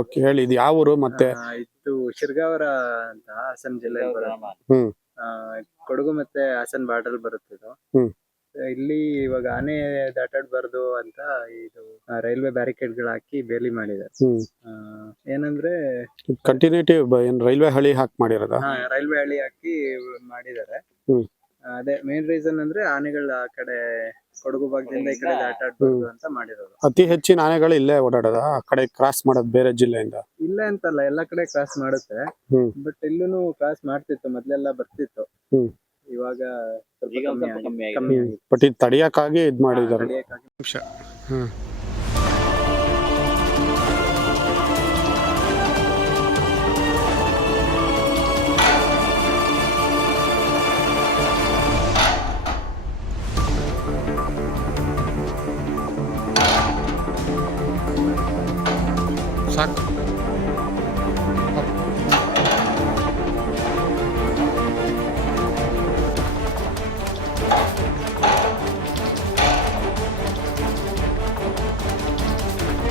Okay ಹೇಳಿ, ಇದು ಯಾವ ಊರು ಮತ್ತೆ? ಇದು ಶಿರ್ಗಾವರ ಅಂತ ಹಾಸನ ಜಿಲ್ಲೆಯಲ್ಲಿ ಬರುತ್ತೆ. ಹ್ಮ್ ಆ, ಕೊಡಗು ಮತ್ತೆ ಹಾಸನ ಬಾರ್ಡರ್ ಬರುತ್ತೆ ಇದು. ಹ್ಮ್ ಇಲ್ಲಿ ಇವಾಗ ಆನೆ ದಾಟಾಡಬಾರ್ದು ಅಂತ ಇದು ರೈಲ್ವೆ ಬ್ಯಾರಿಕೇಡ್ ಗಳು ಹಾಕಿ ಬೇಲಿ ಮಾಡಿದ್ದಾರೆ. ಹ್ಮ್ ಏನಂದ್ರೆ ಕಂಟಿನ್ಯೂಟಿ ಏನ್ ರೈಲ್ವೆ ಹಳಿ ಹಾಕಿ ಮಾಡಿರೋದ? ರೈಲ್ವೆ ಹಳಿ ಹಾಕಿ ಮಾಡಿದ್ದಾರೆ. ಹ್ಮ್ ಅದೇ ಮೇನ್ ರೀಸನ್ ಅಂದ್ರೆ ಆನೆಗಳ ಆ ಕಡೆ ಕೊಡಗು ಭಾಗದಿಂದ ಈ ಕಡೆ ದಾಟಾಡಬಾರ್ದು ಅಂತ ಮಾಡಿರೋದು. ಅತಿ ಹೆಚ್ಚಿನ ಆನೆಗಳು ಇಲ್ಲೇ ಓಡಾಡೋದ, ಆ ಕಡೆ ಕ್ರಾಸ್ ಮಾಡೋದು ಬೇರೆ ಜಿಲ್ಲೆಯಿಂದ? ಇಲ್ಲ ಅಂತಲ್ಲ, ಎಲ್ಲಾ ಕಡೆ ಕ್ರಾಸ್ ಮಾಡುತ್ತೆ. ಹ್ಮ್ ಬಟ್ ಇಲ್ಲೂ ಕ್ರಾಸ್ ಮಾಡ್ತಿತ್ತು, ಮೊದ್ಲೆಲ್ಲ ಬರ್ತಿತ್ತು. ಹ್ಮ್ ಇವಾಗ ಸ್ವಲ್ಪ ಕಮ್ಮಿ ಆಗಿದೆ. ಬಟ್ ಇದು ತಡಿಯಕ್ಕಾಗಿ ಇದ್ ಮಾಡಿದ್ದಾರೆ. ತಡೆಯಕ್ಕಾಗಿ. ಹ್ಮ್ ಸಾಕು.